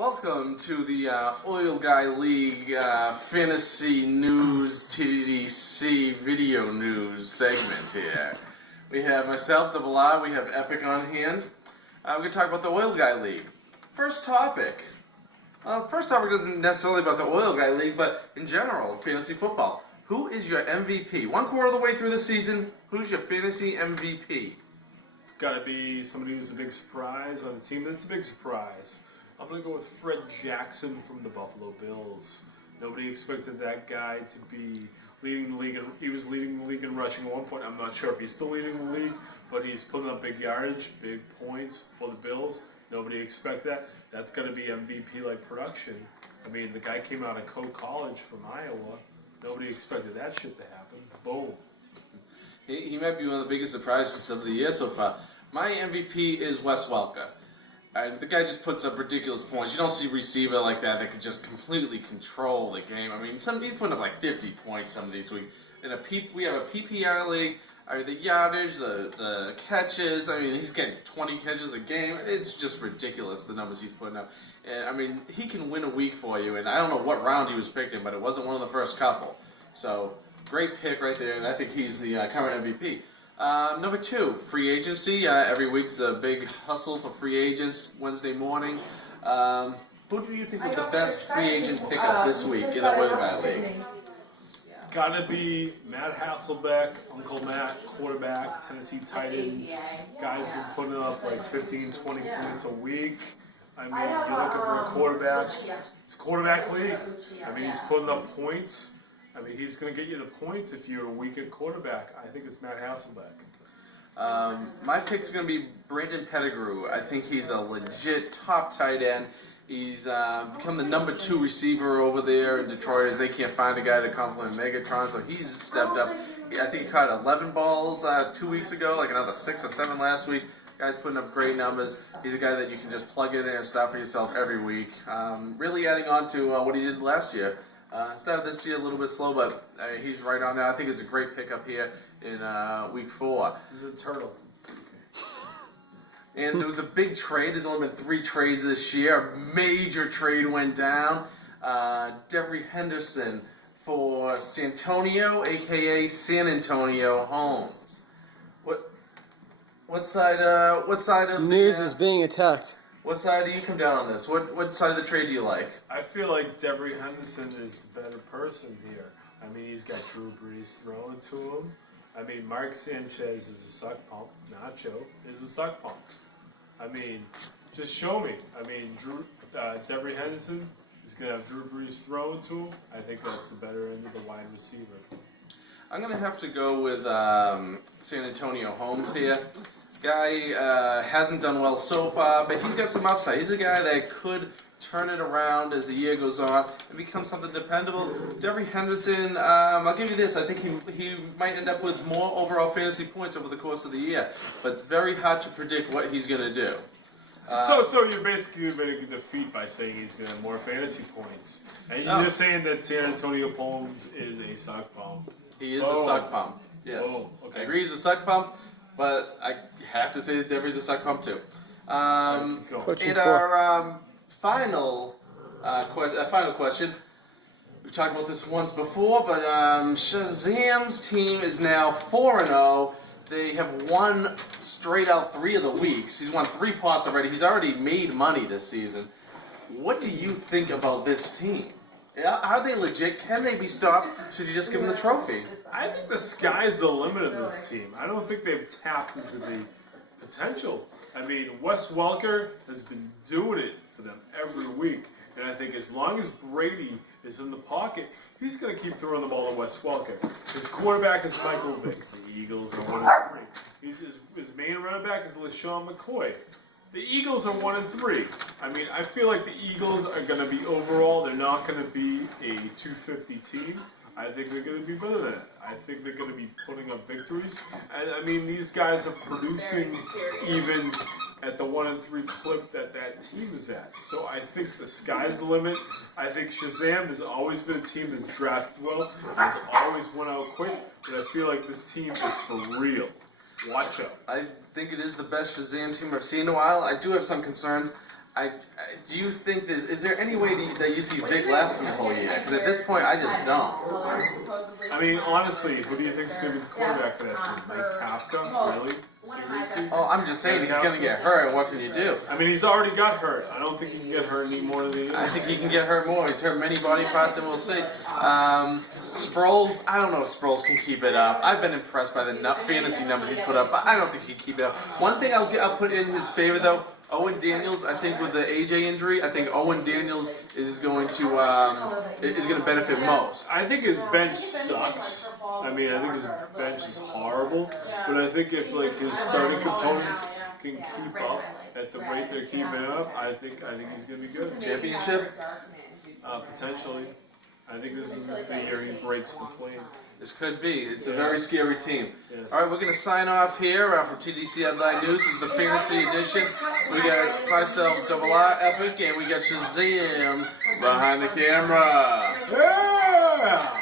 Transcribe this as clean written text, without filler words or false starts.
Welcome to the Oil Guy League Fantasy News TTDC video news segment here. We have myself, Double I, we have Epic on hand. We're going to talk about the Oil Guy League. First topic isn't necessarily about the Oil Guy League, but in general, fantasy football. Who is your MVP? One quarter of the way through the season, who's your fantasy MVP? It's got to be somebody who's a big surprise on a team that's a big surprise. I'm going to go with Fred Jackson from the Buffalo Bills. Nobody expected that guy to be leading the league. He was leading the league in rushing at one point. I'm not sure if he's still leading the league, but he's putting up big yardage, big points for the Bills. Nobody expected that. That's going to be MVP-like production. I mean, the guy came out of College from Iowa. Nobody expected that shit to happen. Boom. He might be one of the biggest surprises of the year so far. My MVP is Wes Welker. The guy just puts up ridiculous points. You don't see a receiver like that could just completely control the game. I mean, he's putting up like 50 points some of these weeks. We have a PPR league. The yardage, the catches. I mean, he's getting 20 catches a game. It's just ridiculous, the numbers he's putting up. And I mean, he can win a week for you. And I don't know what round he was picked in, but it wasn't one of the first couple. So, great pick right there. And I think he's the current MVP. Number 2, free agency. Every week's a big hustle for free agents Wednesday morning. Who do you think was the best free agent pickup this week in the Oil Guy League? Gotta be Matt Hasselbeck, Uncle Matt, quarterback, Tennessee Titans. Guy's been putting up like 15, 20 points a week. I mean, you're looking for a quarterback. It's a quarterback league. I mean, he's putting up points. I mean, he's going to get you the points if you're a weak at quarterback. I think it's Matt Hasselbeck. My pick's going to be Brandon Pettigrew. I think he's a legit top tight end. He's become the number 2 receiver over there in Detroit as they can't find a guy to complement Megatron, so he's stepped up. I think he caught 11 balls 2 weeks ago, like another 6 or 7 last week. Guy's putting up great numbers. He's a guy that you can just plug in there and start for yourself every week. Really adding on to what he did last year. Started this year a little bit slow, but he's right on now. I think it's a great pickup here in week 4. He's a turtle. And there was a big trade. There's only been 3 trades this year. A major trade went down. Devery Henderson for Santonio, a.k.a. San Antonio Holmes. What side of news is being attacked? What side do you come down on this? What side of the trade do you like? I feel like Devery Henderson is the better person here. I mean, he's got Drew Brees throwing to him. I mean, Mark Sanchez is a suck pump. Nacho is a suck pump. I mean, just show me. I mean, Devery Henderson is going to have Drew Brees throwing to him. I think that's the better end of the wide receiver. I'm going to have to go with San Antonio Holmes here. Guy hasn't done well so far, but he's got some upside. He's a guy that could turn it around as the year goes on and become something dependable. Devery Henderson, I'll give you this. I think he might end up with more overall fantasy points over the course of the year, but very hard to predict what he's going to do. So you're basically making a defeat by saying he's going to have more fantasy points. And you're saying that San Antonio Holmes is a suck pump. He is a suck pump, yes. Okay. I agree he's a suck pump, but I have to say that Devery's a suck pump too. And our final question. We've talked about this once before, but Shazam's team is now 4-0. They have won straight out 3 of the weeks. He's won 3 pots already. He's already made money this season. What do you think about this team? Are they legit? Can they be stopped? Should you just give them the trophy? I think the sky's the limit of this team. I don't think they've tapped into the potential. I mean, Wes Welker has been doing it for them every week. And I think as long as Brady is in the pocket, he's going to keep throwing the ball to Wes Welker. His quarterback is Michael Vick. The Eagles are 1-3. His main running back is LaShawn McCoy. The Eagles are 1-3. I mean, I feel like the Eagles are going to be overall, they're not going to be a 250 team. I think they're going to be better than that. I think they're going to be putting up victories. And I mean, these guys are producing even at the 1-3 clip that team is at. So I think the sky's the limit. I think Shazam has always been a team that's drafted well. Has always went out quick. But I feel like this team is for real. Watch out. I think it is the best Shazam team I've seen in a while. I do have some concerns. Do you think is there any way that you see Vic lasting the whole year? Because at this point, I just don't. I mean, honestly, who do you think is going to be the quarterback for that team? Mike Kafka? Really? Seriously? Oh, I'm just saying he's going to get hurt. What can you do? I mean, he's already got hurt. I don't think he can get hurt any more than he is. I think he can get hurt more. He's hurt many body parts, and we'll see. Sproles, I don't know if Sproles can keep it up. I've been impressed by the fantasy numbers he's put up, but I don't think he can keep it up. One thing I'll put in his favor, though, Owen Daniels, I think with the AJ injury, I think Owen Daniels is going to benefit most. I think his bench sucks. I mean, I think his bench is horrible. But I think if his starting components can keep up at the rate they're keeping up, I think he's going to be good. Championship? Potentially. I think this is the year he breaks the plane. This could be. It's a very scary team. Yes. All right, we're going to sign off here from TTDC Headline News. This is the Fantasy Edition. We got myself, Double R, Epic, and we got Shazam behind the camera. Yeah!